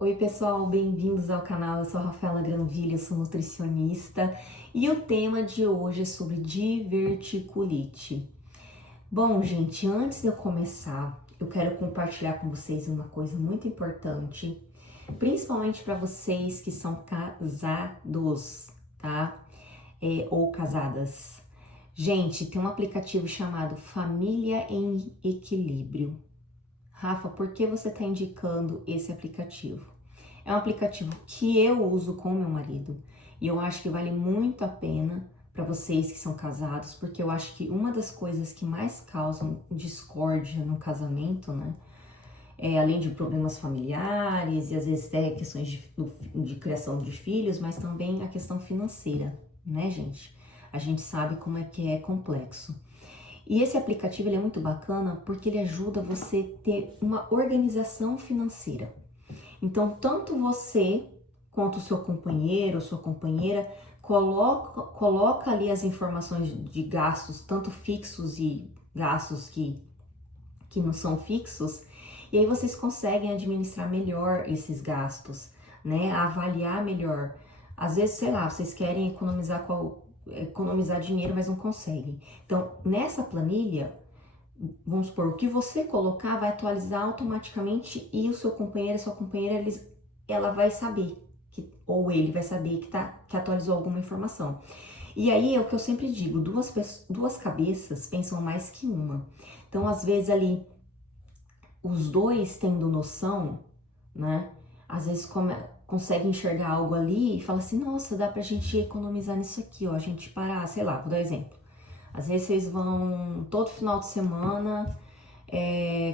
Oi pessoal, bem-vindos ao canal. Eu sou a Rafaela Granville, eu sou nutricionista e o tema de hoje é sobre diverticulite. Bom, gente, antes de eu começar, eu quero compartilhar com vocês uma coisa muito importante, principalmente para vocês que são casados, tá? Ou casadas. Gente, tem um aplicativo chamado Família em Equilíbrio. Rafa, por que você está indicando esse aplicativo? É um aplicativo que eu uso com meu marido e eu acho que vale muito a pena para vocês que são casados, porque eu acho que uma das coisas que mais causam discórdia no casamento, né, além de problemas familiares e às vezes até questões de criação de filhos, mas também a questão financeira, né, gente? A gente sabe como é que é complexo. E esse aplicativo ele é muito bacana porque ele ajuda você a ter uma organização financeira. Então, tanto você quanto o seu companheiro ou sua companheira coloca ali as informações de gastos, tanto fixos e gastos que não são fixos, e aí vocês conseguem administrar melhor esses gastos, né? Avaliar melhor. Às vezes, sei lá, vocês querem economizar dinheiro, mas não conseguem. Então, nessa planilha, vamos supor, o que você colocar vai atualizar automaticamente e o seu companheiro, a sua companheira, ela vai saber, ou ele vai saber que atualizou alguma informação. E aí é o que eu sempre digo, duas cabeças pensam mais que uma. Então, às vezes ali, os dois tendo noção, né? Às vezes consegue enxergar algo ali e fala assim, nossa, dá pra gente economizar nisso aqui, ó, a gente parar, sei lá, vou dar um exemplo. Às vezes vocês vão todo final de semana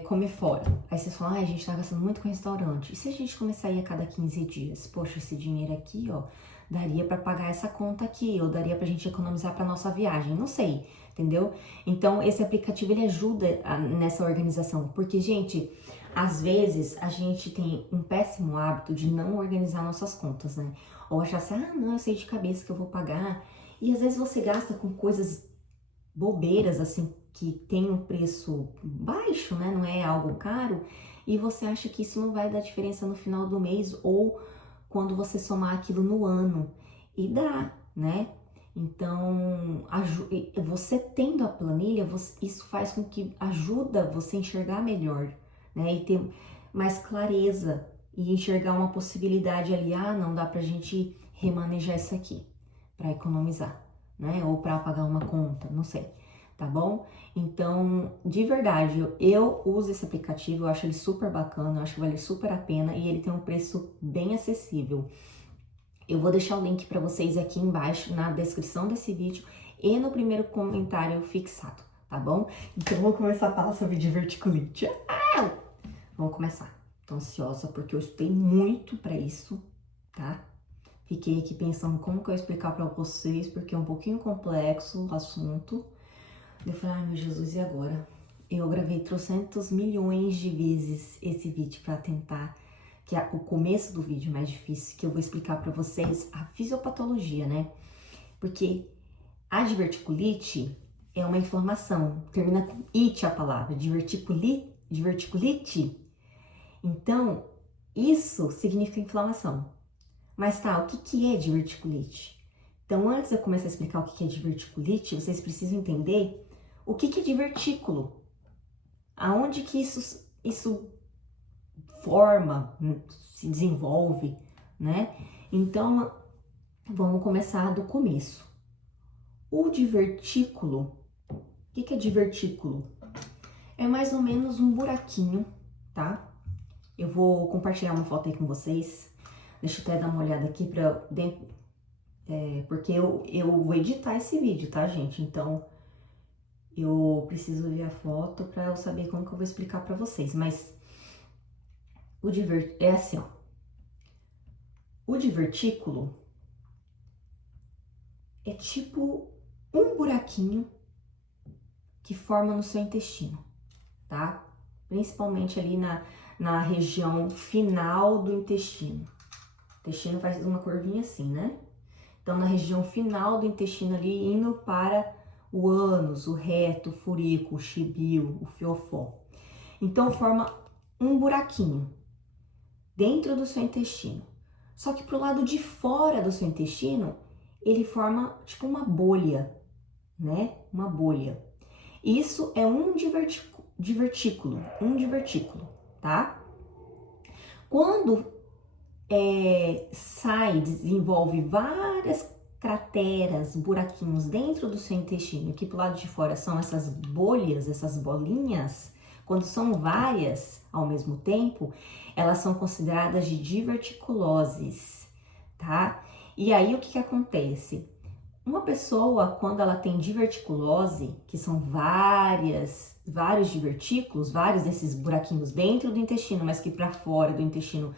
comer fora. Aí vocês falam, a gente tá gastando muito com restaurante. E se a gente começar a ir a cada 15 dias? Poxa, esse dinheiro aqui, ó, daria para pagar essa conta aqui, ou daria pra gente economizar pra nossa viagem. Não sei, entendeu? Então, esse aplicativo, ele ajuda nessa organização. Porque, gente, às vezes a gente tem um péssimo hábito de não organizar nossas contas, né? Ou achar assim, não, eu sei de cabeça que eu vou pagar. E às vezes você gasta com coisas bobeiras, assim, que tem um preço baixo, né? Não é algo caro, e você acha que isso não vai dar diferença no final do mês ou quando você somar aquilo no ano. E dá, né? Então, você tendo a planilha, isso faz com que ajuda você a enxergar melhor, né? E ter mais clareza e enxergar uma possibilidade ali, não dá pra gente remanejar isso aqui para economizar, né? Ou para pagar uma conta, não sei, tá bom? Então, de verdade, eu uso esse aplicativo, eu acho ele super bacana, eu acho que vale super a pena e ele tem um preço bem acessível. Eu vou deixar o link para vocês aqui embaixo na descrição desse vídeo e no primeiro comentário fixado, tá bom? Então, vou começar a falar sobre diverticulite. Vamos começar. Tô ansiosa porque eu estudei muito para isso, tá? Fiquei aqui pensando como que eu ia explicar para vocês, porque é um pouquinho complexo o assunto. Eu falei, ai meu Jesus, e agora? Eu gravei trocentos milhões de vezes esse vídeo para tentar, que é o começo do vídeo mais difícil, que eu vou explicar para vocês a fisiopatologia, né? Porque a diverticulite é uma inflamação, termina com it a palavra, diverticulite. Então, isso significa inflamação. Mas tá, o que é diverticulite? Então, antes de eu começar a explicar o que é diverticulite, vocês precisam entender o que é divertículo. Aonde que isso forma, se desenvolve, né? Então, vamos começar do começo. O divertículo, o que é divertículo? É mais ou menos um buraquinho, tá? Eu vou compartilhar uma foto aí com vocês. Deixa eu até dar uma olhada aqui porque eu vou editar esse vídeo, tá, gente? Então, eu preciso ver a foto para eu saber como que eu vou explicar para vocês. Mas é assim, ó. O divertículo é tipo um buraquinho que forma no seu intestino, tá? Principalmente ali na região final do intestino. O intestino faz uma curvinha assim, né? Então, na região final do intestino ali, indo para o ânus, o reto, o furículo, o chibio, o fiofó. Então, forma um buraquinho. dentro do seu intestino. Só que pro lado de fora do seu intestino, ele forma tipo uma bolha, né? Uma bolha. Isso é um divertículo, tá? Quando desenvolve várias crateras, buraquinhos dentro do seu intestino, que pro lado de fora são essas bolhas, essas bolinhas, quando são várias ao mesmo tempo, elas são consideradas de diverticuloses, tá? E aí o que acontece? Uma pessoa, quando ela tem diverticulose, que são vários divertículos, vários desses buraquinhos dentro do intestino, mas que para fora do intestino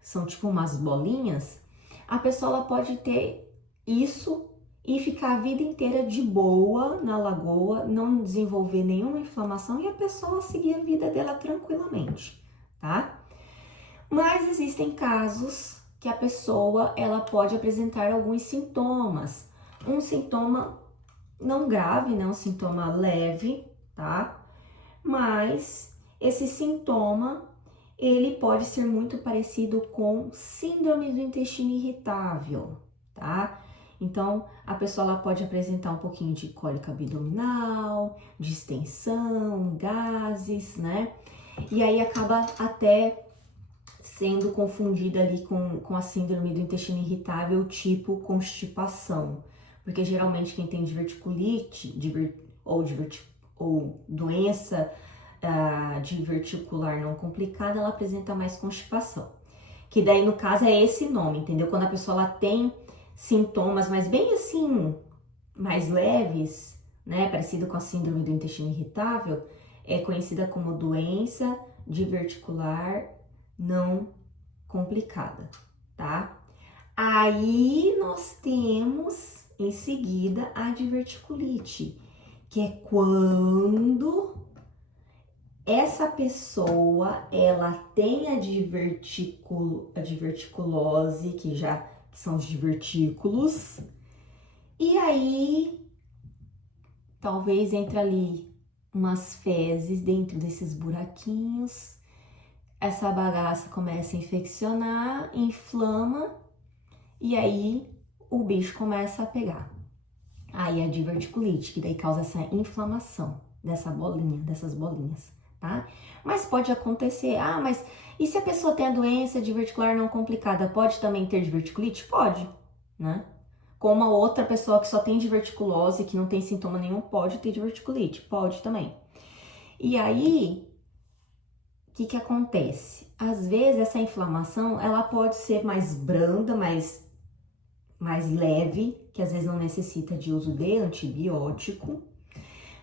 são tipo umas bolinhas, a pessoa ela pode ter isso e ficar a vida inteira de boa na lagoa, não desenvolver nenhuma inflamação e a pessoa seguir a vida dela tranquilamente, tá? Mas existem casos que a pessoa ela pode apresentar alguns sintomas. Um sintoma não grave, né? Um sintoma leve, tá? Mas esse sintoma ele pode ser muito parecido com síndrome do intestino irritável, tá? Então, a pessoa ela pode apresentar um pouquinho de cólica abdominal, distensão, gases, né? E aí acaba até sendo confundida ali com a síndrome do intestino irritável tipo constipação. Porque geralmente quem tem diverticulite ou doença diverticular não complicada, ela apresenta mais constipação. Que daí no caso é esse nome, entendeu? Quando a pessoa ela tem sintomas, mas bem assim, mais leves, né? Parecido com a síndrome do intestino irritável, é conhecida como doença diverticular não complicada, tá? Aí nós temos em seguida a diverticulite, que é quando essa pessoa ela tem a diverticulose, que são os divertículos, e aí talvez entre ali umas fezes dentro desses buraquinhos, essa bagaça começa a infeccionar, inflama e aí o bicho começa a pegar. Aí a diverticulite, que daí causa essa inflamação dessas bolinhas, tá? Mas pode acontecer, mas e se a pessoa tem a doença diverticular não complicada, pode também ter diverticulite? Pode, né? Como a outra pessoa que só tem diverticulose, que não tem sintoma nenhum, pode ter diverticulite, pode também. E aí, o que acontece? Às vezes essa inflamação, ela pode ser mais branda, mais leve, que às vezes não necessita de uso de antibiótico,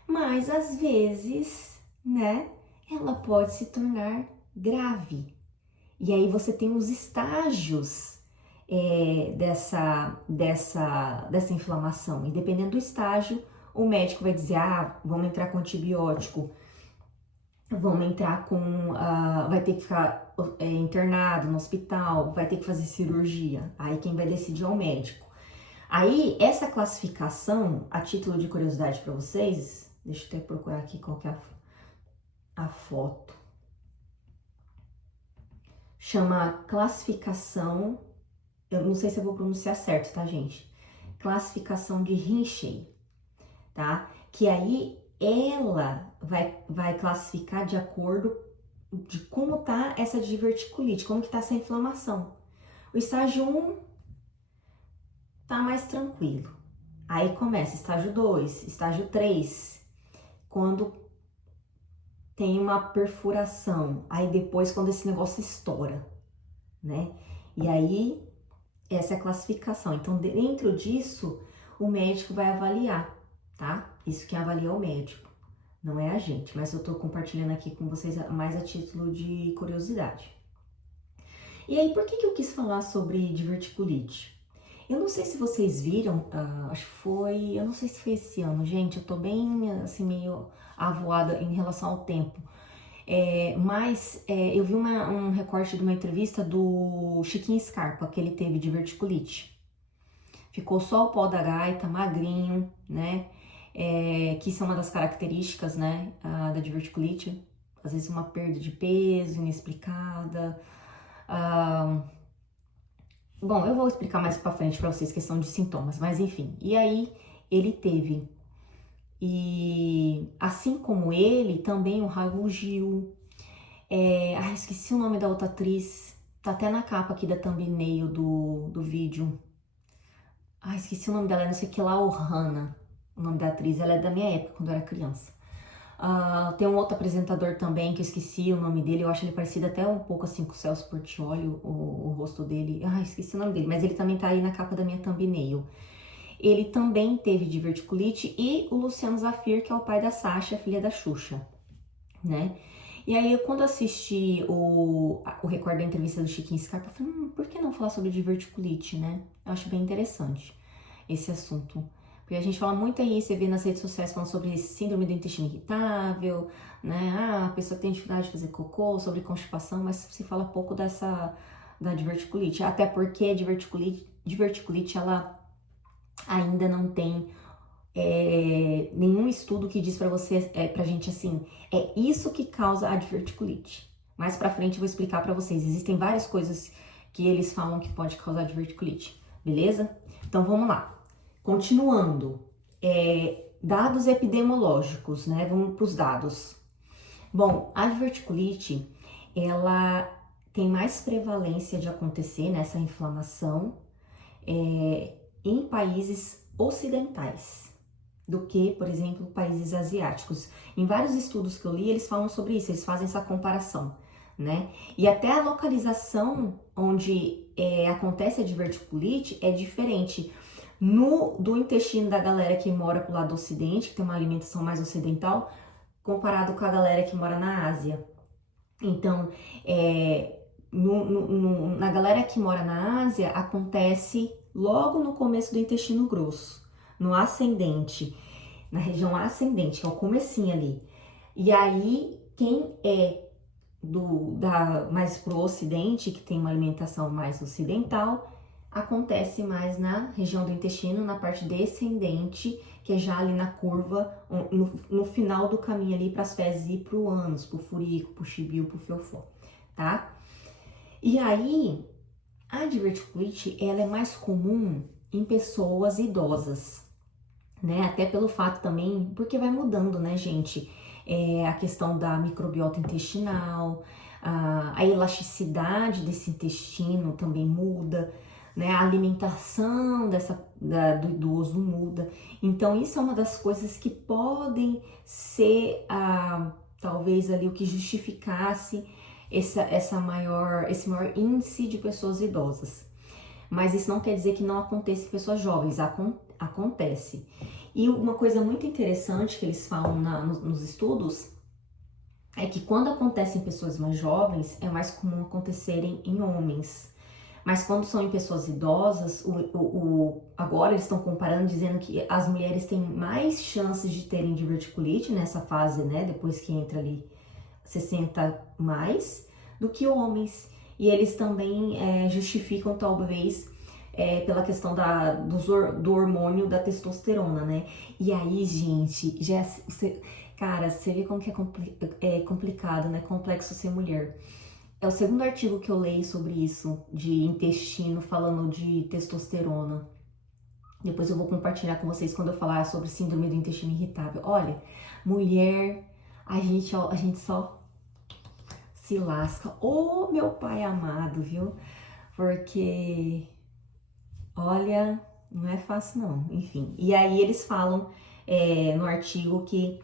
mas às vezes, né, ela pode se tornar grave. E aí você tem os estágios dessa inflamação. E dependendo do estágio, o médico vai dizer, vamos entrar com antibiótico, vamos entrar com, vai ter que ficar internado no hospital, vai ter que fazer cirurgia. Aí quem vai decidir é o médico. Aí, essa classificação, a título de curiosidade para vocês, deixa eu até procurar aqui qual que é a foto. Chama classificação, eu não sei se eu vou pronunciar certo, tá, gente? Classificação de Rinchey, tá? Que aí ela vai classificar de acordo de como tá essa diverticulite, como que tá essa inflamação. O estágio 1 tá mais tranquilo. Aí começa estágio 2, estágio 3, quando tem uma perfuração. Aí depois quando esse negócio estoura, né? E aí essa é a classificação. Então dentro disso o médico vai avaliar, tá? Isso que avalia o médico, não é a gente. Mas eu tô compartilhando aqui com vocês mais a título de curiosidade. E aí por que eu quis falar sobre diverticulite? Eu não sei se vocês viram, acho que foi, eu não sei se foi esse ano, gente, eu tô bem, assim, meio avoada em relação ao tempo. Mas eu vi um recorte de uma entrevista do Chiquinho Scarpa, que ele teve diverticulite. Ficou só o pó da gaita, magrinho, né? Que isso é uma das características, né, da diverticulite. Às vezes uma perda de peso inexplicada, Bom, eu vou explicar mais pra frente pra vocês questão de sintomas, mas enfim. E aí, ele teve. E assim como ele, também o Raul Gil. Esqueci o nome da outra atriz. Tá até na capa aqui da thumbnail do vídeo. Esqueci o nome dela, não sei o que lá, Ohana. O nome da atriz, ela é da minha época, quando eu era criança. Tem um outro apresentador também, que eu esqueci o nome dele. Eu acho ele parecido até um pouco assim com o Celso Portiolli, o rosto dele. Esqueci o nome dele, mas ele também tá aí na capa da minha thumbnail. Ele também teve diverticulite, e o Luciano Zafir, que é o pai da Sasha, filha da Xuxa, né? E aí, quando eu assisti o recorde da entrevista do Chiquinho Scarpa, eu falei, por que não falar sobre diverticulite, né? Eu acho bem interessante esse assunto. Porque a gente fala muito aí, você vê nas redes sociais falando sobre síndrome do intestino irritável, né? A pessoa tem dificuldade de fazer cocô, sobre constipação, mas se fala pouco da diverticulite. Até porque a diverticulite, ela ainda não tem nenhum estudo que diz pra você, pra gente assim, é isso que causa a diverticulite. Mais pra frente eu vou explicar pra vocês. Existem várias coisas que eles falam que pode causar diverticulite, beleza? Então vamos lá. Continuando, dados epidemiológicos, né? Vamos pros dados. Bom, a diverticulite, ela tem mais prevalência de acontecer nessa inflamação em países ocidentais do que, por exemplo, países asiáticos. Em vários estudos que eu li, eles falam sobre isso, eles fazem essa comparação, né? E até a localização onde acontece a diverticulite é diferente do intestino da galera que mora pro lado do ocidente, que tem uma alimentação mais ocidental, comparado com a galera que mora na Ásia. Então, na galera que mora na Ásia, acontece logo no começo do intestino grosso, no ascendente, na região ascendente, que é o comecinho ali. E aí, quem é mais pro ocidente, que tem uma alimentação mais ocidental, acontece mais na região do intestino, na parte descendente, que é já ali na curva, no final do caminho ali para as fezes ir pro ânus, pro furico, pro chibio, pro fiofó, tá? E aí, a diverticulite, ela é mais comum em pessoas idosas, né? Até pelo fato também, porque vai mudando, né, gente? A questão da microbiota intestinal, a elasticidade desse intestino também muda, né? A alimentação do idoso muda. Então, isso é uma das coisas que podem ser, talvez ali, o que justificasse esse maior índice de pessoas idosas. Mas isso não quer dizer que não aconteça em pessoas jovens, acontece. E uma coisa muito interessante que eles falam nos estudos é que quando acontece em pessoas mais jovens, é mais comum acontecerem em homens. Mas quando são em pessoas idosas, agora eles estão comparando, dizendo que as mulheres têm mais chances de terem diverticulite nessa fase, né, depois que entra ali 60 mais, do que homens. E eles também justificam, talvez, pela questão do hormônio da testosterona, né? E aí, gente, cara, você vê como que é complicado, né? Complexo ser mulher. É o segundo artigo que eu leio sobre isso, de intestino, falando de testosterona. Depois eu vou compartilhar com vocês quando eu falar sobre síndrome do intestino irritável. Olha, mulher, a gente só se lasca. Ô, meu pai amado, viu? Porque, olha, não é fácil não. Enfim, e aí eles falam no artigo que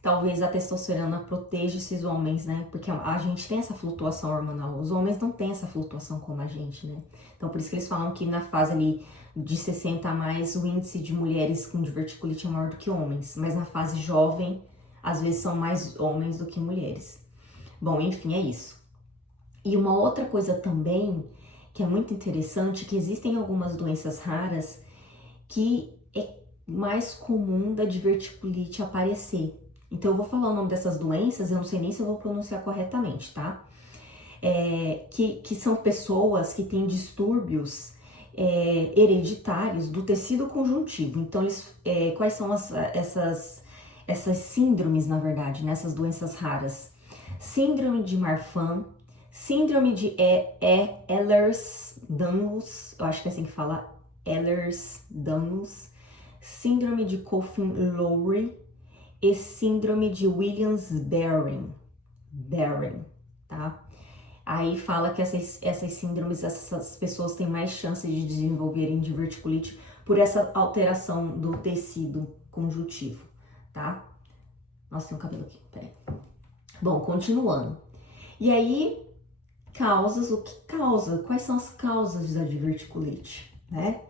talvez a testosterona proteja esses homens, né? Porque a gente tem essa flutuação hormonal. Os homens não têm essa flutuação como a gente, né? Então, por isso que eles falam que na fase ali de 60 a mais, o índice de mulheres com diverticulite é maior do que homens. Mas na fase jovem, às vezes são mais homens do que mulheres. Bom, enfim, é isso. E uma outra coisa também, que é muito interessante, que existem algumas doenças raras que é mais comum da diverticulite aparecer. Então, eu vou falar o nome dessas doenças, eu não sei nem se eu vou pronunciar corretamente, tá? Que são pessoas que têm distúrbios hereditários do tecido conjuntivo. Então, quais são essas síndromes, na verdade, né? Essas doenças raras? Síndrome de Marfan, Síndrome de Ehlers-Danlos, eu acho que é assim que fala, Ehlers-Danlos, síndrome de Coffin-Lowry e síndrome de Williams-Barre, tá? Aí fala que essas síndromes, essas pessoas têm mais chance de desenvolverem diverticulite por essa alteração do tecido conjuntivo, tá? Nossa, tem um cabelo aqui, peraí. Bom, continuando. E aí, o que causa? Quais são as causas da diverticulite, né?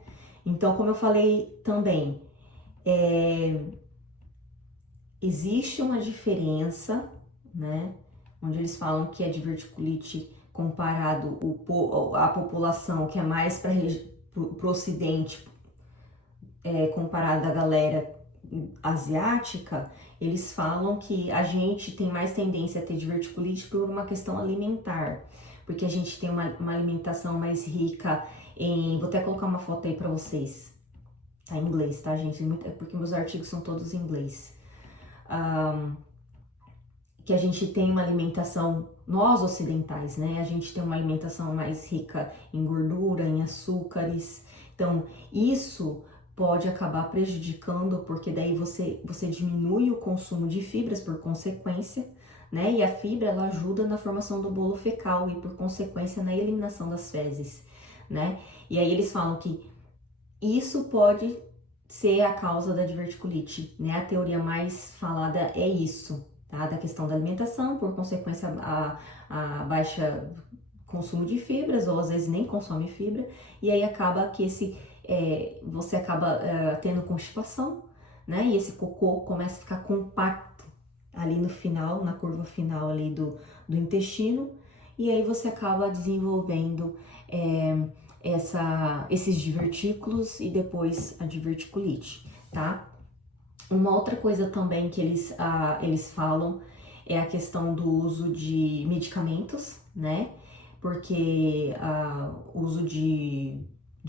Então, como eu falei também, existe uma diferença, né? Onde eles falam que a diverticulite comparado à população que é mais para o ocidente, comparado à galera asiática, eles falam que a gente tem mais tendência a ter diverticulite por uma questão alimentar, porque a gente tem uma alimentação mais rica em... Vou até colocar uma foto aí para vocês. Tá em inglês, tá, gente? Porque meus artigos são todos em inglês. Que a gente tem uma alimentação, nós ocidentais, né? A gente tem uma alimentação mais rica em gordura, em açúcares. Então, isso pode acabar prejudicando, porque daí você diminui o consumo de fibras por consequência, né? E a fibra, ela ajuda na formação do bolo fecal e, por consequência, na eliminação das fezes, né? E aí eles falam que isso pode ser a causa da diverticulite, né? A teoria mais falada é isso, tá? Da questão da alimentação, por consequência, a baixa consumo de fibras, ou às vezes nem consome fibra, e aí acaba que você acaba tendo constipação, né? E esse cocô começa a ficar compacto ali no final, na curva final ali do intestino, e aí você acaba desenvolvendo esses divertículos e depois a diverticulite, tá? Uma outra coisa também que eles falam é a questão do uso de medicamentos, né? Porque o uso de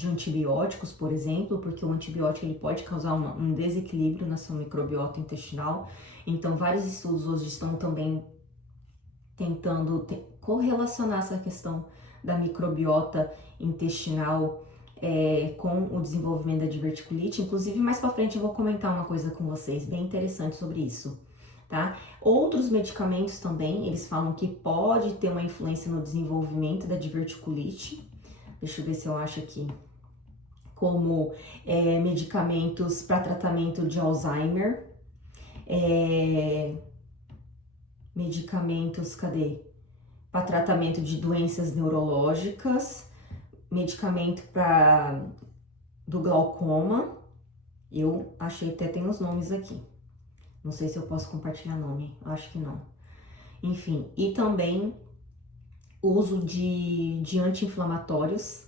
antibióticos, por exemplo, porque o antibiótico ele pode causar um desequilíbrio na sua microbiota intestinal. Então, vários estudos hoje estão também tentando correlacionar essa questão da microbiota intestinal com o desenvolvimento da diverticulite. Inclusive, mais para frente eu vou comentar uma coisa com vocês bem interessante sobre isso, tá? Outros medicamentos também, eles falam que pode ter uma influência no desenvolvimento da diverticulite. Deixa eu ver se eu acho aqui. Como medicamentos para tratamento de Alzheimer, medicamentos, para tratamento de doenças neurológicas, medicamento do glaucoma. Eu achei até tem os nomes aqui. Não sei se eu posso compartilhar nome, acho que não. Enfim, e também uso de anti-inflamatórios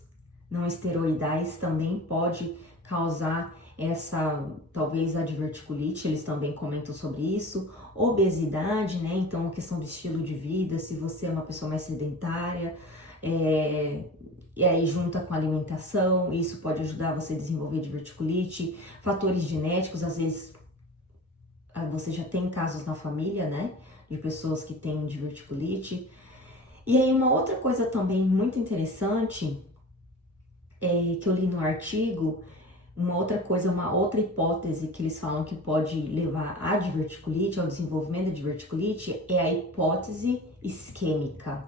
não esteroidais também pode causar talvez a diverticulite, eles também comentam sobre isso. Obesidade, né? Então, a questão do estilo de vida, se você é uma pessoa mais sedentária, e aí junta com a alimentação, isso pode ajudar você a desenvolver diverticulite. Fatores genéticos, às vezes você já tem casos na família, né? De pessoas que têm diverticulite. E aí, uma outra coisa também muito interessante que eu li no artigo, uma outra hipótese que eles falam que pode levar à diverticulite, ao desenvolvimento da diverticulite, é a hipótese isquêmica,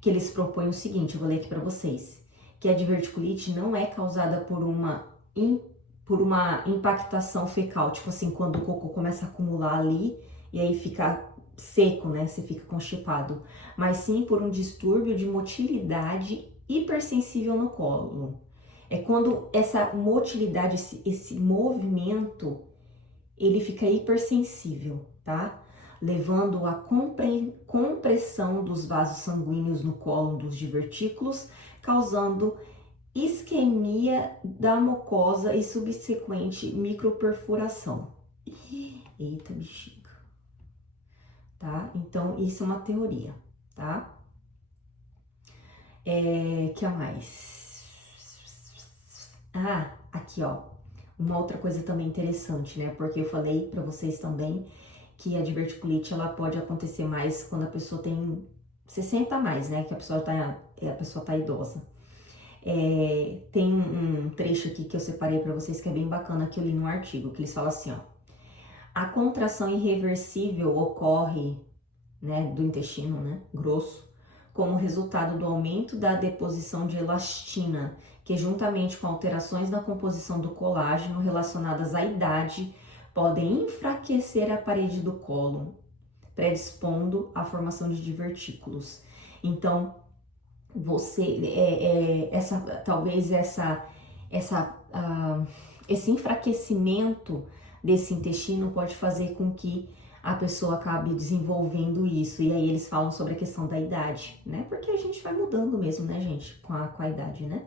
que eles propõem o seguinte, eu vou ler aqui para vocês, que a diverticulite não é causada por uma impactação fecal, tipo assim, quando o cocô começa a acumular ali e aí fica seco, né, você fica constipado, mas sim por um distúrbio de motilidade hipersensível no colo. É quando essa motilidade, esse movimento, ele fica hipersensível, tá? Levando à compressão dos vasos sanguíneos no colo dos divertículos, causando isquemia da mucosa e subsequente microperfuração. Eita, bexiga. Tá? Então, isso é uma teoria, tá? Que mais? Aqui, ó. Uma outra coisa também interessante, né? Porque eu falei pra vocês também que a diverticulite, ela pode acontecer mais quando a pessoa tem 60 a mais, né? Que a pessoa tá idosa. Tem um trecho aqui que eu separei para vocês que é bem bacana, que eu li no artigo, que eles falam assim, ó. A contração irreversível ocorre, né, do intestino, né, grosso, como resultado do aumento da deposição de elastina, que juntamente com alterações na composição do colágeno relacionadas à idade, podem enfraquecer a parede do cólon, predispondo à formação de divertículos. Então, esse enfraquecimento desse intestino pode fazer com que a pessoa acabe desenvolvendo isso. E aí eles falam sobre a questão da idade, né? Porque a gente vai mudando mesmo, né, gente, com a idade, né?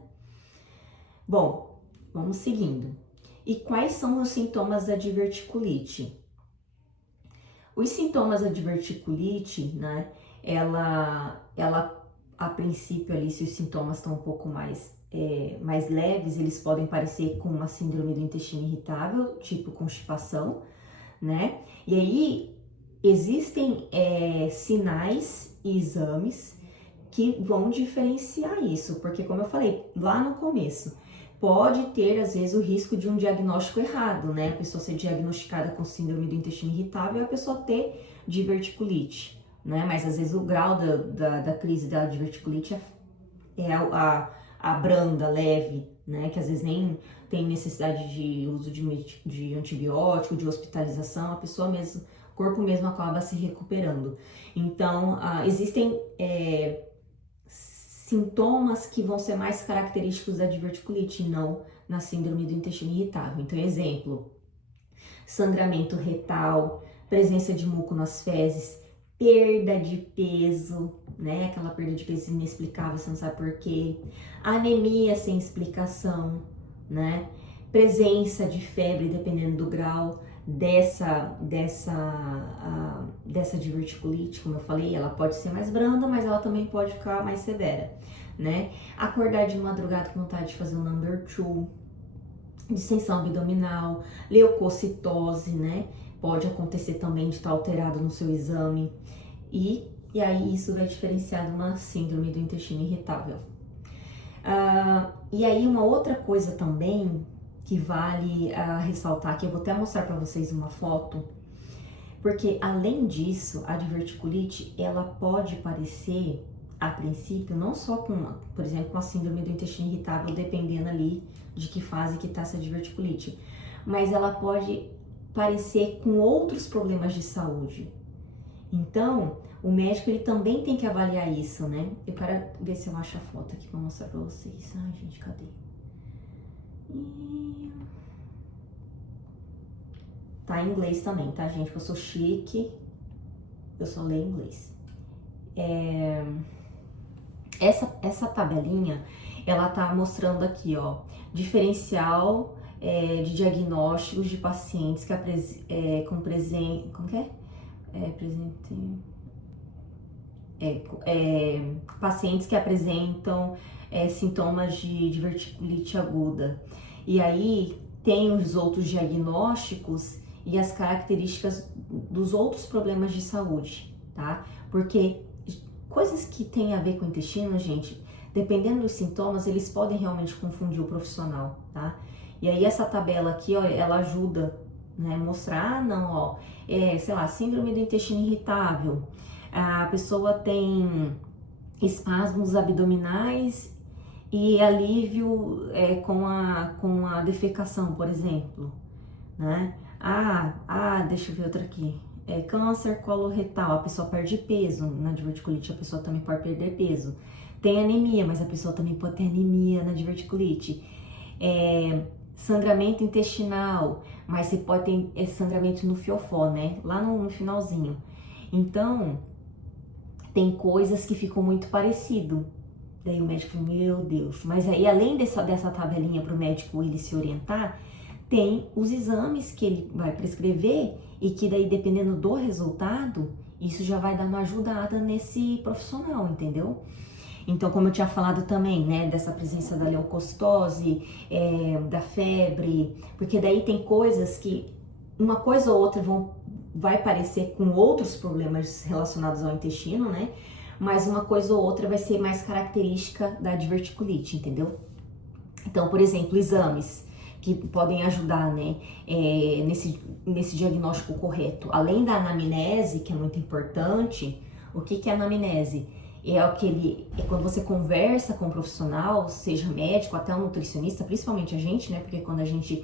Bom, vamos seguindo. E quais são os sintomas da diverticulite? Os sintomas da diverticulite, né, ela a princípio ali, se os sintomas estão um pouco mais leves, eles podem parecer com uma síndrome do intestino irritável, tipo constipação, né? E aí existem sinais e exames que vão diferenciar isso, porque como eu falei lá no começo, pode ter às vezes o risco de um diagnóstico errado, né? A pessoa ser diagnosticada com síndrome do intestino irritável e a pessoa ter diverticulite, né? Mas às vezes o grau da crise da diverticulite é a branda, leve, né? Que às vezes nem tem necessidade de uso de antibiótico, de hospitalização, a pessoa mesmo, o corpo mesmo acaba se recuperando. Então, existem sintomas que vão ser mais característicos da diverticulite, não na síndrome do intestino irritável. Então, exemplo, sangramento retal, presença de muco nas fezes, perda de peso, né? Aquela perda de peso inexplicável, você não sabe por quê. Anemia sem explicação, né? Presença de febre, dependendo do grau dessa diverticulite, como eu falei, ela pode ser mais branda, mas ela também pode ficar mais severa, né? Acordar de madrugada com vontade de fazer um number two, distensão abdominal, leucocitose, né? Pode acontecer também de estar alterado no seu exame e aí isso vai diferenciar de uma síndrome do intestino irritável. E aí uma outra coisa também que vale ressaltar, que eu vou até mostrar para vocês uma foto, porque além disso, a diverticulite, ela pode parecer, a princípio, não só com, por exemplo, com a síndrome do intestino irritável, dependendo ali de que fase que tá essa diverticulite, mas ela pode parecer com outros problemas de saúde. Então, o médico, ele também tem que avaliar isso, né? Eu quero ver se eu acho a foto aqui pra mostrar pra vocês. Ai, gente, cadê? Tá em inglês também, tá, gente? Eu sou chique, eu só leio inglês. Essa tabelinha, ela tá mostrando aqui, ó, diferencial de diagnósticos de pacientes que pacientes que apresentam sintomas de diverticulite aguda. E aí tem os outros diagnósticos e as características dos outros problemas de saúde, tá? Porque coisas que têm a ver com o intestino, gente, dependendo dos sintomas, eles podem realmente confundir o profissional, tá? E aí essa tabela aqui, ó, ela ajuda, né, mostrar, não, ó, sei lá, síndrome do intestino irritável, a pessoa tem espasmos abdominais e alívio com a defecação, por exemplo, né? Deixa eu ver outra aqui. Câncer coloretal, a pessoa perde peso. Na diverticulite, a pessoa também pode perder peso. Tem anemia, mas a pessoa também pode ter anemia na diverticulite. Sangramento intestinal, mas você pode ter sangramento no fiofó, né? Lá no finalzinho. Então, tem coisas que ficam muito parecido. Daí o médico, meu Deus. Mas aí, além dessa tabelinha para o médico ele se orientar, tem os exames que ele vai prescrever e que daí, dependendo do resultado, isso já vai dar uma ajudada nesse profissional, entendeu? Então, como eu tinha falado também, né, dessa presença da leucocitose, da febre, porque daí tem coisas que uma coisa ou outra vai parecer com outros problemas relacionados ao intestino, né? mas uma coisa ou outra vai ser mais característica da diverticulite, entendeu? Então, por exemplo, exames que podem ajudar, né, nesse diagnóstico correto. Além da anamnese, que é muito importante, o que é anamnese? É quando você conversa com um profissional, seja médico, até um nutricionista, principalmente a gente, né, porque quando a gente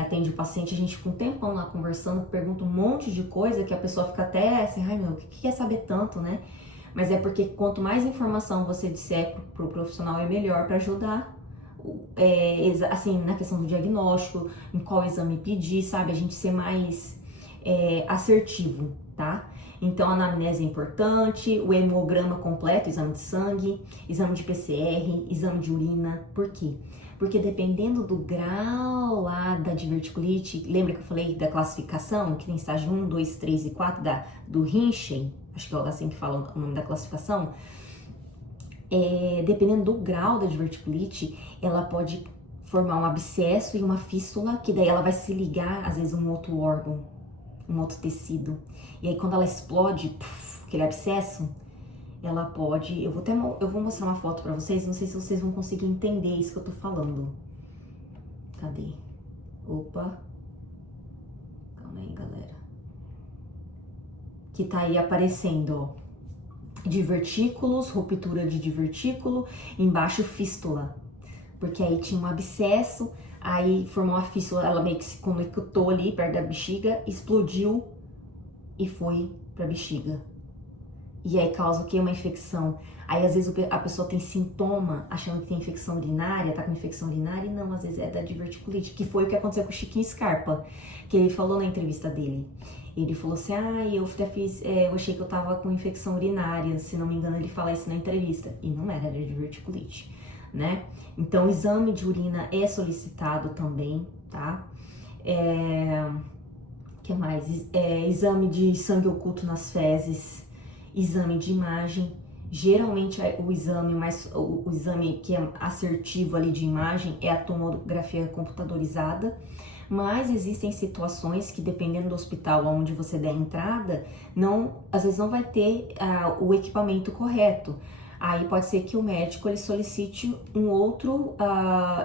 atende o paciente, a gente fica um tempão lá conversando, pergunta um monte de coisa que a pessoa fica até assim, ai meu, o que quer saber tanto, né? Mas é porque quanto mais informação você disser pro profissional, é melhor para ajudar, assim, na questão do diagnóstico, em qual exame pedir, sabe? A gente ser mais assertivo, tá? Então, a anamnese é importante, o hemograma completo, exame de sangue, exame de PCR, exame de urina. Por quê? Porque dependendo do grau lá da diverticulite, lembra que eu falei da classificação, que tem estágio 1, 2, 3 e 4 do Rinchey, acho que é assim que fala o nome da classificação, dependendo do grau da diverticulite, ela pode formar um abscesso e uma fístula, que daí ela vai se ligar, às vezes, a um outro órgão, um outro tecido. E aí, quando ela explode, aquele abscesso, ela pode... Eu vou mostrar uma foto pra vocês, não sei se vocês vão conseguir entender isso que eu tô falando. Cadê? Opa. Calma aí, galera. Que tá aí aparecendo, ó. Divertículos, ruptura de divertículo, embaixo fístula. Porque aí tinha um abscesso, aí formou uma fístula, ela meio que se conectou ali perto da bexiga, explodiu e foi pra bexiga. E aí causa o quê? Uma infecção. Aí às vezes a pessoa tem sintoma achando que tem infecção urinária, tá com infecção urinária, e não, às vezes é da diverticulite, que foi o que aconteceu com o Chiquinho Scarpa, que ele falou na entrevista dele. Ele falou assim, eu achei que eu tava com infecção urinária, se não me engano ele fala isso na entrevista, e não era de diverticulite, né? Então, o exame de urina é solicitado também, tá? Que mais? Exame de sangue oculto nas fezes, exame de imagem. Geralmente o exame que é assertivo ali de imagem é a tomografia computadorizada, mas existem situações que, dependendo do hospital onde você der entrada, às vezes não vai ter o equipamento correto. Aí pode ser que o médico ele solicite um outro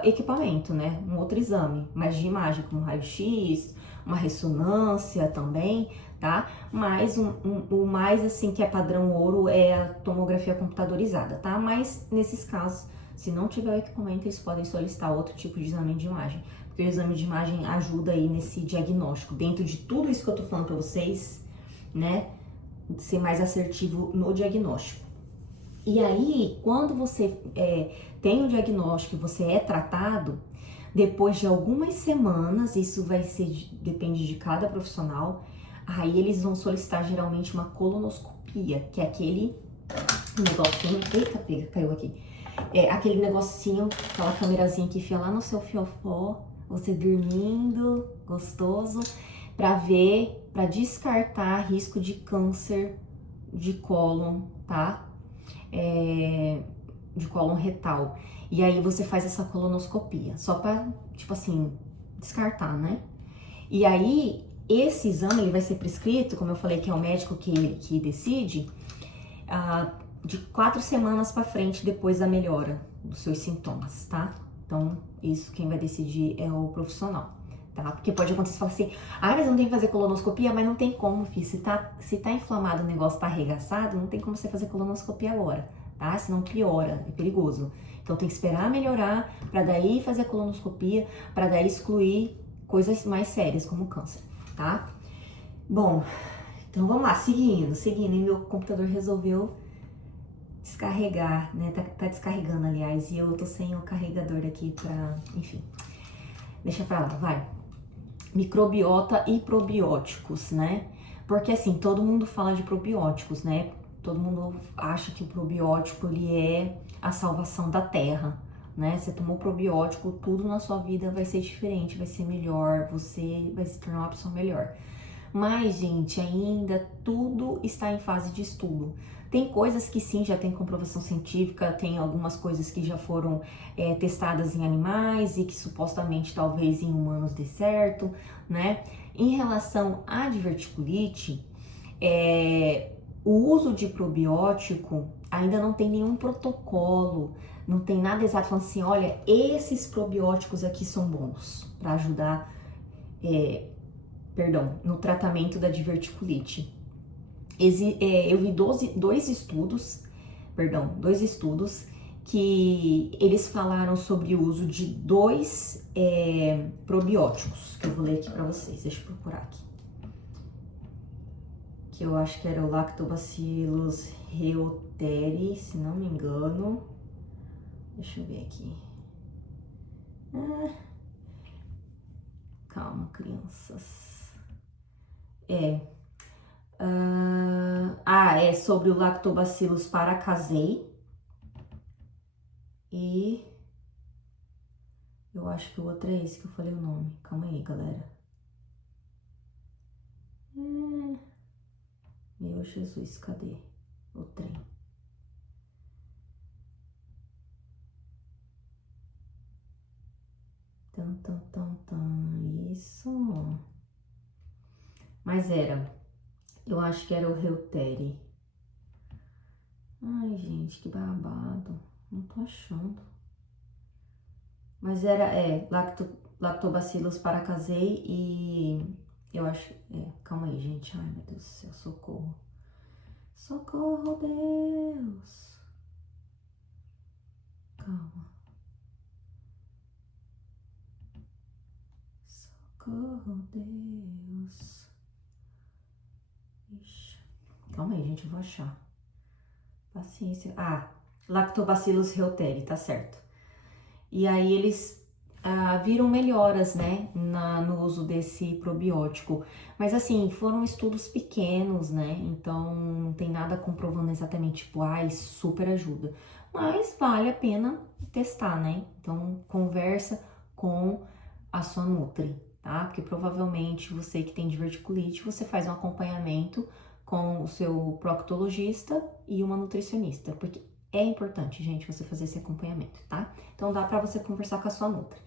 equipamento, né? Um outro exame, mais de imagem, como raio-x, uma ressonância também, tá? Mas o mais assim que é padrão ouro é a tomografia computadorizada, tá? Mas nesses casos, se não tiver o equipamento, eles podem solicitar outro tipo de exame de imagem, porque o exame de imagem ajuda aí nesse diagnóstico. Dentro de tudo isso que eu tô falando pra vocês, né? Ser mais assertivo no diagnóstico. E aí, quando você tem o diagnóstico e você é tratado, depois de algumas semanas, isso depende de cada profissional, aí eles vão solicitar geralmente uma colonoscopia, que é aquele negocinho, eita, caiu aqui, aquele negocinho, aquela câmerazinha que enfia lá no seu fiofó, você dormindo, gostoso, para descartar risco de câncer de cólon, tá? De cólon retal. E aí você faz essa colonoscopia, só pra, tipo assim, descartar, né? E aí, esse exame, ele vai ser prescrito, como eu falei, que é o médico que decide, de 4 semanas pra frente, depois da melhora dos seus sintomas, tá? Então, isso quem vai decidir é o profissional, tá? Porque pode acontecer, você fala assim, mas não tem que fazer colonoscopia, mas não tem como, filho, se tá inflamado, o negócio tá arregaçado, não tem como você fazer colonoscopia agora, tá? Senão piora, é perigoso. Então tem que esperar melhorar, para daí fazer a colonoscopia, para daí excluir coisas mais sérias, como câncer, tá? Bom, então vamos lá, seguindo, e meu computador resolveu descarregar, né? Tá descarregando, aliás, e eu tô sem o carregador aqui enfim, deixa pra lá, vai. Microbiota e probióticos, né? Porque assim, todo mundo fala de probióticos, né? Todo mundo acha que o probiótico, ele é a salvação da terra, né? Você tomou probiótico, tudo na sua vida vai ser diferente, vai ser melhor, você vai se tornar uma pessoa melhor. Mas, gente, ainda tudo está em fase de estudo. Tem coisas que sim, já tem comprovação científica, tem algumas coisas que já foram testadas em animais e que supostamente talvez em humanos dê certo, né? Em relação à diverticulite, o uso de probiótico ainda não tem nenhum protocolo, não tem nada exato falando assim, olha, esses probióticos aqui são bons para ajudar, no tratamento da diverticulite. Eu vi dois estudos que eles falaram sobre o uso de dois probióticos, que eu vou ler aqui para vocês, deixa eu procurar aqui. Que eu acho que era o Lactobacillus reuteri, se não me engano. Deixa eu ver aqui. Calma, crianças. É sobre o Lactobacillus paracasei. E eu acho que o outro é esse que eu falei o nome. Calma aí, galera. Meu Jesus, cadê o trem? Isso. Mas eu acho que era o reuteri. Ai, gente, que babado. Não tô achando. Mas Lactobacillus paracasei e eu acho... calma aí, gente. Ai, meu Deus do céu, socorro. Socorro, Deus. Calma. Socorro, Deus. Ixi. Calma aí, gente, eu vou achar. Paciência. Lactobacillus reuteri, tá certo. E aí eles viram melhoras, né, no uso desse probiótico. Mas assim, foram estudos pequenos, né, então não tem nada comprovando exatamente, tipo, super ajuda. Mas vale a pena testar, né? Então conversa com a sua nutri, tá? Porque provavelmente você que tem diverticulite, você faz um acompanhamento com o seu proctologista e uma nutricionista, porque é importante, gente, você fazer esse acompanhamento, tá? Então dá pra você conversar com a sua nutri.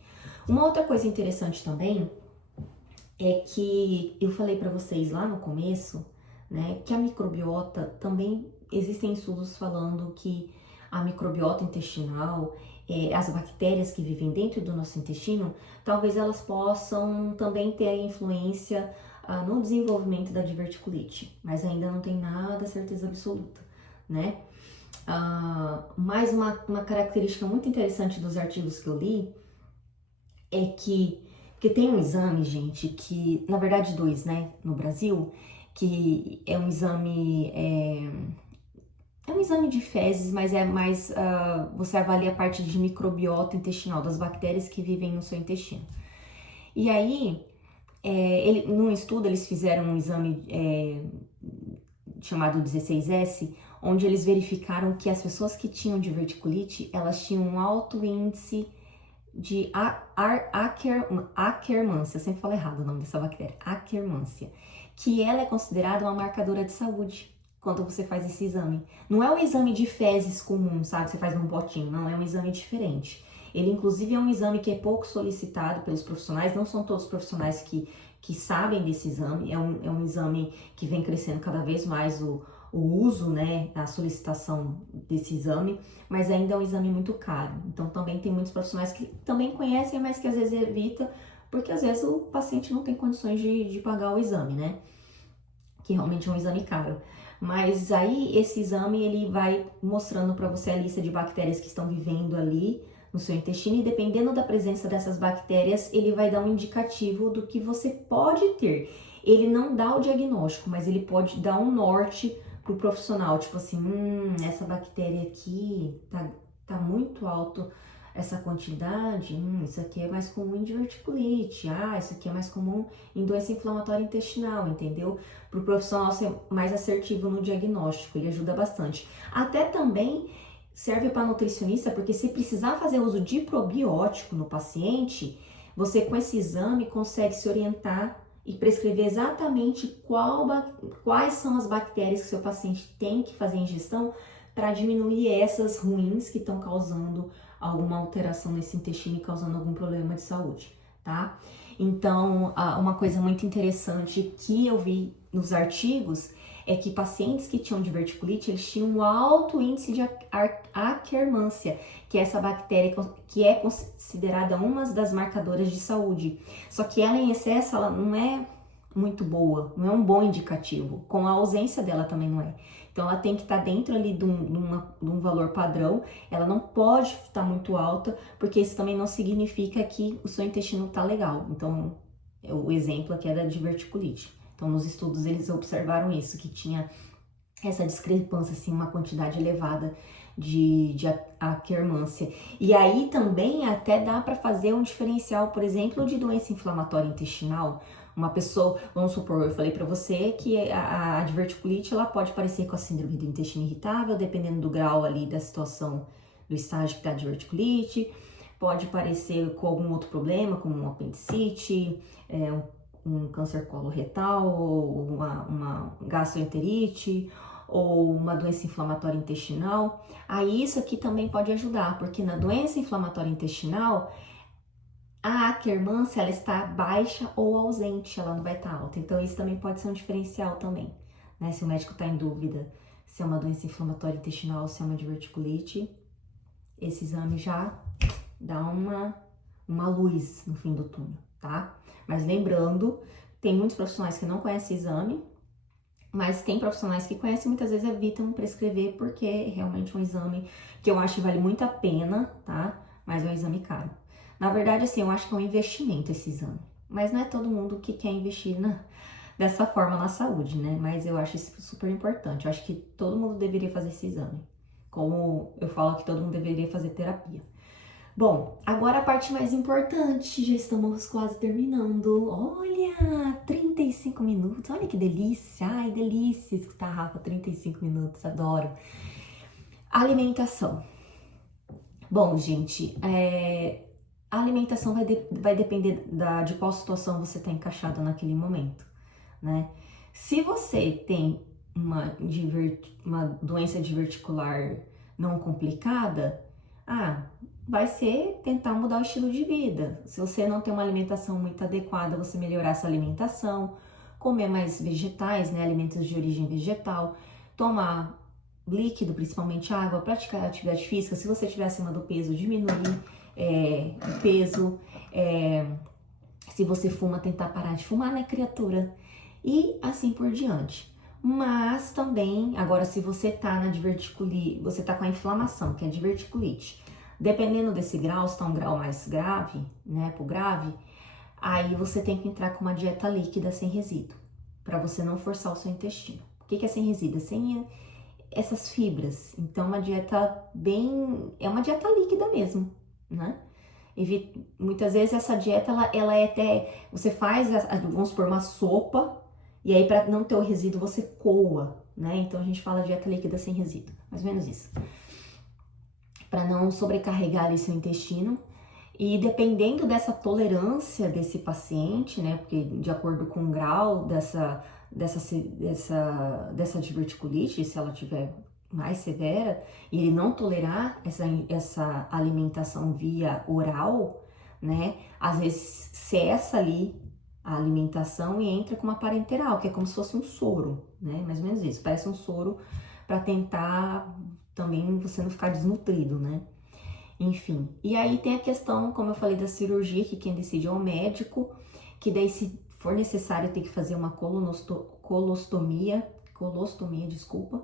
Uma outra coisa interessante também é que eu falei pra vocês lá no começo, né, que a microbiota também existem estudos falando que a microbiota intestinal, as bactérias que vivem dentro do nosso intestino, talvez elas possam também ter a influência no desenvolvimento da diverticulite, mas ainda não tem nada certeza absoluta, né? Mais uma característica muito interessante dos artigos que eu li é que tem um exame, gente, que, na verdade, dois, né, no Brasil, que é um exame, é um exame de fezes, mas é mais, você avalia a parte de microbiota intestinal, das bactérias que vivem no seu intestino. E aí, num estudo, eles fizeram um exame chamado 16S, onde eles verificaram que as pessoas que tinham diverticulite, elas tinham um alto índice de Akkermansia, eu sempre falo errado o nome dessa bactéria, Akkermansia, que ela é considerada uma marcadora de saúde quando você faz esse exame. Não é um exame de fezes comum, sabe? Você faz num potinho, não, é um exame diferente. Ele, inclusive, é um exame que é pouco solicitado pelos profissionais, não são todos os profissionais que sabem desse exame, é um exame que vem crescendo cada vez mais o uso, né, a solicitação desse exame, mas ainda é um exame muito caro. Então também tem muitos profissionais que também conhecem, mas que às vezes evita, porque às vezes o paciente não tem condições de pagar o exame, né, que realmente é um exame caro. Mas aí esse exame ele vai mostrando para você a lista de bactérias que estão vivendo ali no seu intestino e dependendo da presença dessas bactérias, ele vai dar um indicativo do que você pode ter. Ele não dá o diagnóstico, mas ele pode dar um norte pro profissional, tipo assim, essa bactéria aqui tá muito alto essa quantidade, isso aqui é mais comum em diverticulite, isso aqui é mais comum em doença inflamatória intestinal, entendeu? Pro profissional ser mais assertivo no diagnóstico, ele ajuda bastante. Até também serve para nutricionista, porque se precisar fazer uso de probiótico no paciente, você com esse exame consegue se orientar e prescrever exatamente quais são as bactérias que seu paciente tem que fazer ingestão para diminuir essas ruins que estão causando alguma alteração nesse intestino e causando algum problema de saúde, tá? Então, uma coisa muito interessante que eu vi nos artigos é que pacientes que tinham diverticulite, eles tinham um alto índice de Akkermansia, que é essa bactéria que é considerada uma das marcadoras de saúde. Só que ela em excesso, ela não é muito boa, não é um bom indicativo. Com a ausência dela também não é. Então ela tem que estar dentro ali de um valor padrão, ela não pode estar muito alta, porque isso também não significa que o seu intestino está legal. Então, o exemplo aqui é da diverticulite. Então, nos estudos eles observaram isso, que tinha essa discrepância, assim, uma quantidade elevada de Akkermansia. E aí também até dá para fazer um diferencial, por exemplo, de doença inflamatória intestinal. Uma pessoa, vamos supor, eu falei para você que a diverticulite ela pode parecer com a síndrome do intestino irritável, dependendo do grau ali da situação, do estágio que tá a diverticulite. Pode parecer com algum outro problema, como um apendicite, um câncer coloretal, ou uma gastroenterite, ou uma doença inflamatória intestinal. Aí isso aqui também pode ajudar, porque na doença inflamatória intestinal, a Akkermansia, ela está baixa ou ausente, ela não vai estar alta. Então isso também pode ser um diferencial também, né? Se o médico está em dúvida se é uma doença inflamatória intestinal ou se é uma diverticulite, esse exame já dá uma luz no fim do túnel, tá? Mas lembrando, tem muitos profissionais que não conhecem exame, mas tem profissionais que conhecem e muitas vezes evitam prescrever porque é realmente um exame que eu acho que vale muito a pena, tá? Mas é um exame caro. Na verdade, assim, eu acho que é um investimento esse exame. Mas não é todo mundo que quer investir dessa forma na saúde, né? Mas eu acho isso super importante. Eu acho que todo mundo deveria fazer esse exame. Como eu falo que todo mundo deveria fazer terapia. Bom, agora a parte mais importante, já estamos quase terminando. Olha, 35 minutos, olha que delícia, ai, delícia escutar a Rafa, 35 minutos, adoro. Alimentação. Bom, gente, a alimentação vai depender de qual situação você está encaixado naquele momento, né? Se você tem uma doença diverticular não complicada, vai ser tentar mudar o estilo de vida. Se você não tem uma alimentação muito adequada, você melhorar essa alimentação, comer mais vegetais, né, alimentos de origem vegetal, tomar líquido, principalmente água, praticar atividade física. Se você estiver acima do peso, diminuir o peso. Se você fuma, tentar parar de fumar, né, criatura? E assim por diante. Mas também, agora se você tá na diverticulite, você tá com a inflamação, que é a diverticulite, dependendo desse grau, se tá um grau mais grave, né, pro grave, aí você tem que entrar com uma dieta líquida sem resíduo, para você não forçar o seu intestino. O que é sem resíduo? Sem essas fibras. Então, uma dieta é uma dieta líquida mesmo, né? Muitas vezes essa dieta, ela é até, você faz, vamos supor, uma sopa, e aí para não ter o resíduo você coa, né? Então a gente fala dieta líquida sem resíduo, mais ou menos isso. Para não sobrecarregar ali seu intestino. E dependendo dessa tolerância desse paciente, né? Porque de acordo com o grau dessa diverticulite, se ela tiver mais severa, e ele não tolerar essa alimentação via oral, né? Às vezes cessa ali a alimentação e entra com uma parenteral, que é como se fosse um soro, né? Mais ou menos isso, parece um soro para tentar também você não ficar desnutrido, né? Enfim, e aí tem a questão, como eu falei, da cirurgia, que quem decide é o médico, que daí se for necessário tem que fazer uma colostomia, desculpa,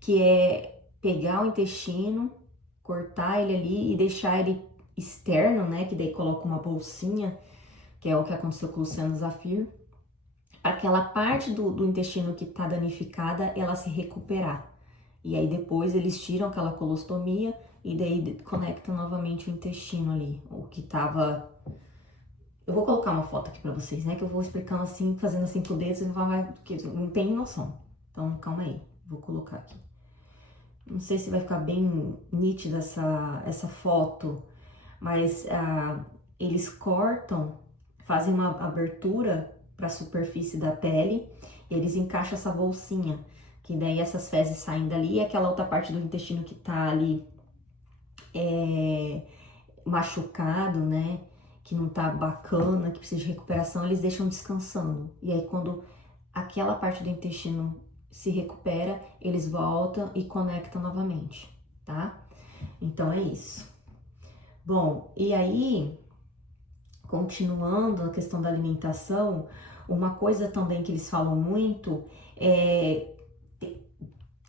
que é pegar o intestino, cortar ele ali e deixar ele externo, né, que daí coloca uma bolsinha, que é o que aconteceu com o Luciano Zafir, para aquela parte do intestino que tá danificada, ela se recuperar. E aí depois eles tiram aquela colostomia e daí conectam novamente o intestino ali, o que tava... Eu vou colocar uma foto aqui pra vocês, né, que eu vou explicando assim, fazendo assim com o dedo, vocês não tem noção. Então, calma aí, vou colocar aqui. Não sei se vai ficar bem nítida essa foto, mas eles cortam, fazem uma abertura para a superfície da pele e eles encaixam essa bolsinha, que daí essas fezes saem dali e aquela outra parte do intestino que tá ali machucado, né, que não tá bacana, que precisa de recuperação, eles deixam descansando. E aí quando aquela parte do intestino se recupera, eles voltam e conectam novamente, tá? Então é isso. Bom, e aí, continuando a questão da alimentação, uma coisa também que eles falam muito é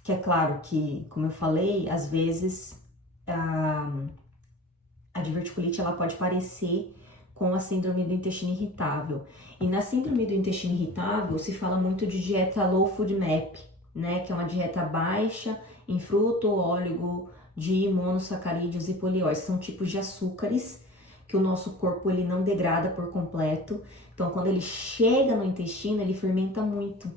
que é claro que, como eu falei, às vezes a diverticulite ela pode parecer com a síndrome do intestino irritável. E na síndrome do intestino irritável se fala muito de dieta low food map, né? Que é uma dieta baixa em fruto, óleo de monossacarídeos e polióis. São tipos de açúcares que o nosso corpo ele não degrada por completo. Então, quando ele chega no intestino, ele fermenta muito.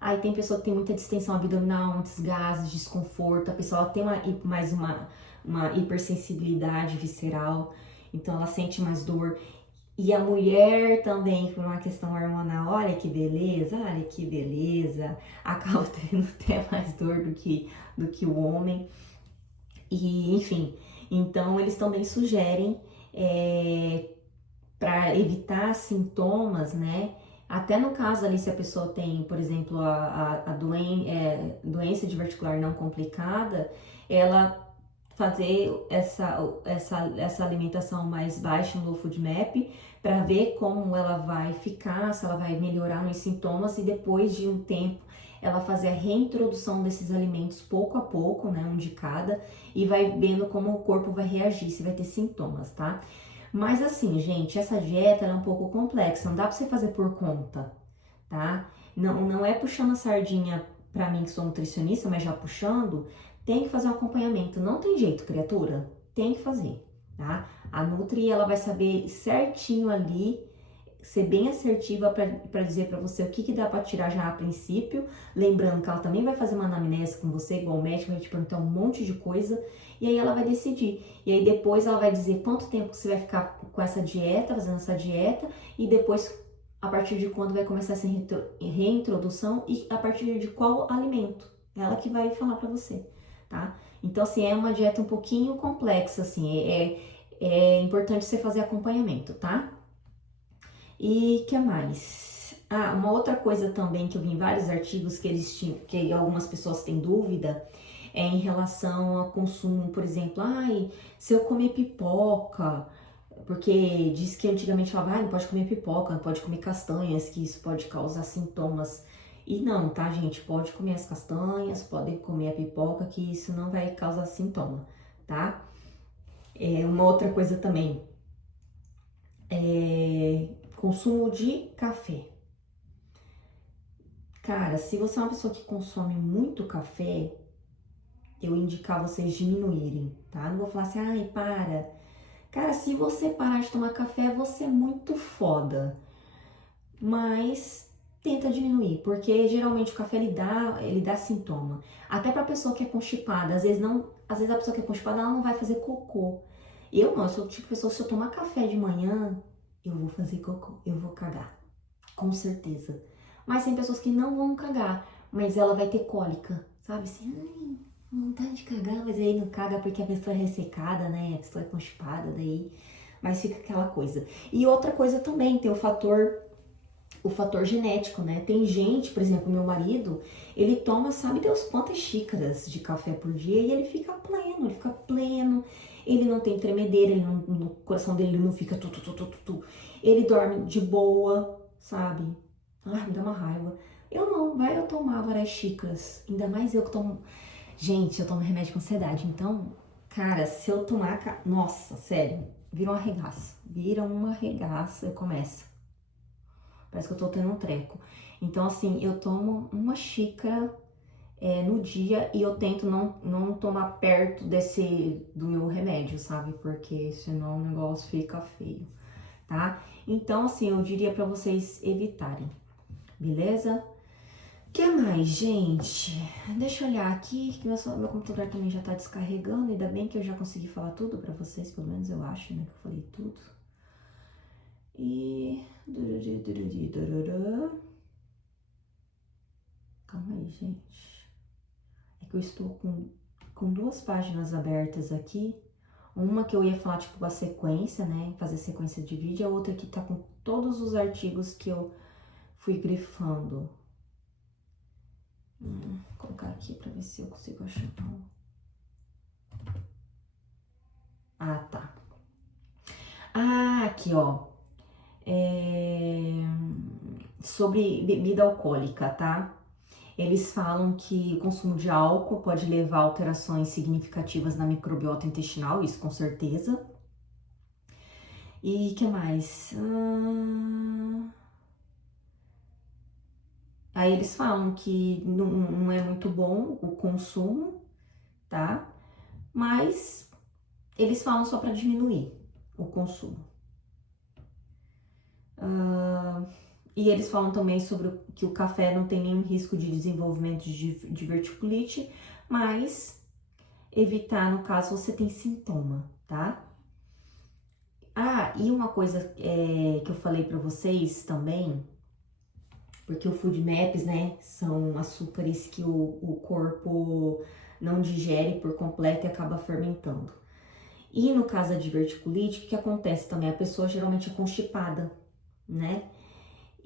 Aí tem pessoa que tem muita distensão abdominal, muitos gases, desconforto. A pessoa tem uma hipersensibilidade visceral, então ela sente mais dor. E a mulher também, por uma questão hormonal, olha que beleza, acaba tendo até mais dor do que o homem. E, enfim, então eles também sugerem para evitar sintomas, né? Até no caso ali, se a pessoa tem, por exemplo, doença diverticular não complicada, ela fazer essa alimentação mais baixa no Food Map para ver como ela vai ficar, se ela vai melhorar nos sintomas e depois de um tempo ela fazer a reintrodução desses alimentos pouco a pouco, né, um de cada, e vai vendo como o corpo vai reagir, se vai ter sintomas, tá? Mas assim, gente, essa dieta é um pouco complexa, não dá pra você fazer por conta, tá? Não é puxando a sardinha pra mim que sou nutricionista, mas já puxando, tem que fazer um acompanhamento. Não tem jeito, criatura, tem que fazer, tá? A Nutri, ela vai saber certinho ali, ser bem assertiva para dizer para você o que dá para tirar já a princípio, lembrando que ela também vai fazer uma anamnese com você, igual o médico vai te perguntar um monte de coisa, e aí ela vai decidir. E aí depois ela vai dizer quanto tempo você vai ficar com essa dieta, fazendo essa dieta, e depois a partir de quando vai começar essa reintrodução e a partir de qual alimento. Ela que vai falar para você, tá? Então, assim, é uma dieta um pouquinho complexa, assim, é importante você fazer acompanhamento, tá? E que mais? Ah, uma outra coisa também que eu vi em vários artigos que algumas pessoas têm dúvida é em relação ao consumo, por exemplo, se eu comer pipoca, porque diz que antigamente falava, não pode comer pipoca, não pode comer castanhas, que isso pode causar sintomas. E não, tá, gente? Pode comer as castanhas, pode comer a pipoca, que isso não vai causar sintoma, tá? Uma outra coisa também consumo de café. Cara, se você é uma pessoa que consome muito café, eu indicar vocês diminuírem, tá? Não vou falar assim, para. Cara, se você parar de tomar café, você é muito foda. Mas tenta diminuir, porque geralmente o café ele dá sintoma. Até pra pessoa que é constipada, às vezes a pessoa que é constipada, ela não vai fazer cocô. Eu não, eu sou o tipo de pessoa, se eu tomar café de manhã, eu vou fazer cocô, eu vou cagar, com certeza. Mas tem pessoas que não vão cagar, mas ela vai ter cólica, sabe? Assim, vontade de cagar, mas aí não caga porque a pessoa é ressecada, né? A pessoa é constipada, daí. Mas fica aquela coisa. E outra coisa também, tem o fator genético, né? Tem gente, por exemplo, meu marido, ele toma, sabe Deus quantas xícaras de café por dia e ele fica pleno, ele não tem tremedeira, o coração dele não fica tu. Ele dorme de boa, sabe? Ai, me dá uma raiva. Eu não, vai eu tomar várias xícaras, ainda mais eu que tomo... Gente, eu tomo remédio com ansiedade, então, cara, se eu tomar... Nossa, sério, vira um arregaço, eu começo. Parece que eu tô tendo um treco. Então, assim, eu tomo uma xícara no dia e eu tento não tomar perto do meu remédio, sabe? Porque senão o negócio fica feio, tá? Então, assim, eu diria pra vocês evitarem, beleza? O que mais, gente? Deixa eu olhar aqui, que meu computador também já tá descarregando. Ainda bem que eu já consegui falar tudo pra vocês, pelo menos eu acho, né? Que eu falei tudo. E... Calma aí, gente. É que eu estou com duas páginas abertas aqui. Uma que eu ia falar, tipo, a sequência, né? Fazer sequência de vídeo. A outra que tá com todos os artigos que eu fui grifando. Vou colocar aqui pra ver se eu consigo achar. Ah, tá. Ah, aqui, ó. Sobre bebida alcoólica, tá? Eles falam que o consumo de álcool pode levar a alterações significativas na microbiota intestinal, isso com certeza. E que mais? Aí eles falam que não é muito bom o consumo, tá? Mas eles falam só para diminuir o consumo. E eles falam também sobre que o café não tem nenhum risco de desenvolvimento de diverticulite, mas evitar no caso você tem sintoma, tá? Ah, e uma coisa que eu falei para vocês também, porque o food maps, né, são açúcares que o corpo não digere por completo e acaba fermentando. E no caso da diverticulite, o que acontece também? A pessoa geralmente é constipada, né?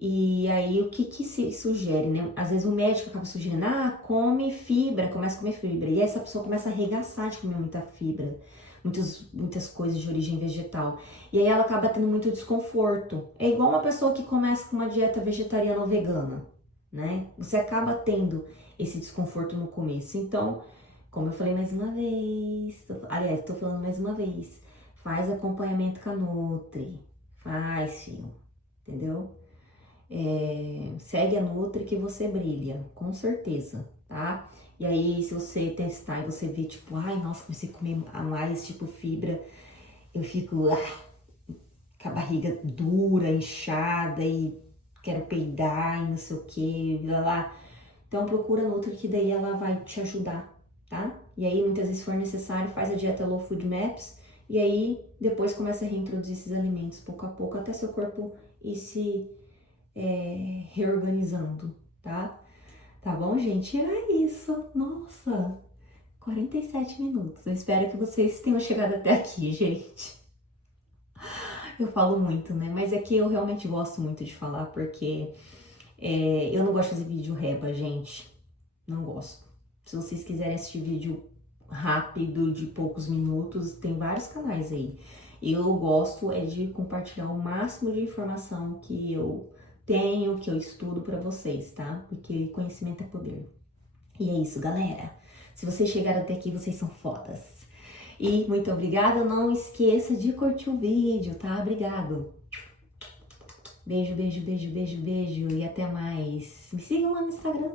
E aí, o que se sugere, né? Às vezes o médico acaba sugerindo, come fibra, começa a comer fibra. E essa pessoa começa a arregaçar de comer muita fibra, muitas coisas de origem vegetal. E aí ela acaba tendo muito desconforto. É igual uma pessoa que começa com uma dieta vegetariana ou vegana, né? Você acaba tendo esse desconforto no começo. Então, como eu falei mais uma vez, aliás, tô falando mais uma vez, faz acompanhamento com a Nutri. Faz, filho, entendeu? Segue a Nutri que você brilha, com certeza, tá? E aí, se você testar e você ver, tipo, ai, nossa, comecei a comer a mais, tipo, fibra, eu fico com a barriga dura, inchada e quero peidar e não sei o que, lá, lá. Então, procura a Nutri que daí ela vai te ajudar, tá? E aí, muitas vezes, se for necessário, faz a dieta Low Food Maps e aí, depois começa a reintroduzir esses alimentos pouco a pouco, até seu corpo ir se reorganizando, tá? Tá bom, gente? Era isso. Nossa, 47 minutos. Eu espero que vocês tenham chegado até aqui, gente. Eu falo muito, né? Mas é que eu realmente gosto muito de falar, porque eu não gosto de fazer vídeo reba, gente. Não gosto. Se vocês quiserem assistir vídeo rápido, de poucos minutos, tem vários canais aí. E eu gosto de compartilhar o máximo de informação que eu tenho, que eu estudo para vocês, tá? Porque conhecimento é poder. E é isso, galera. Se vocês chegaram até aqui, vocês são fodas. E muito obrigada. Não esqueça de curtir o vídeo, tá? Obrigado. Beijo, beijo, beijo, beijo, beijo. E até mais. Me sigam lá no Instagram.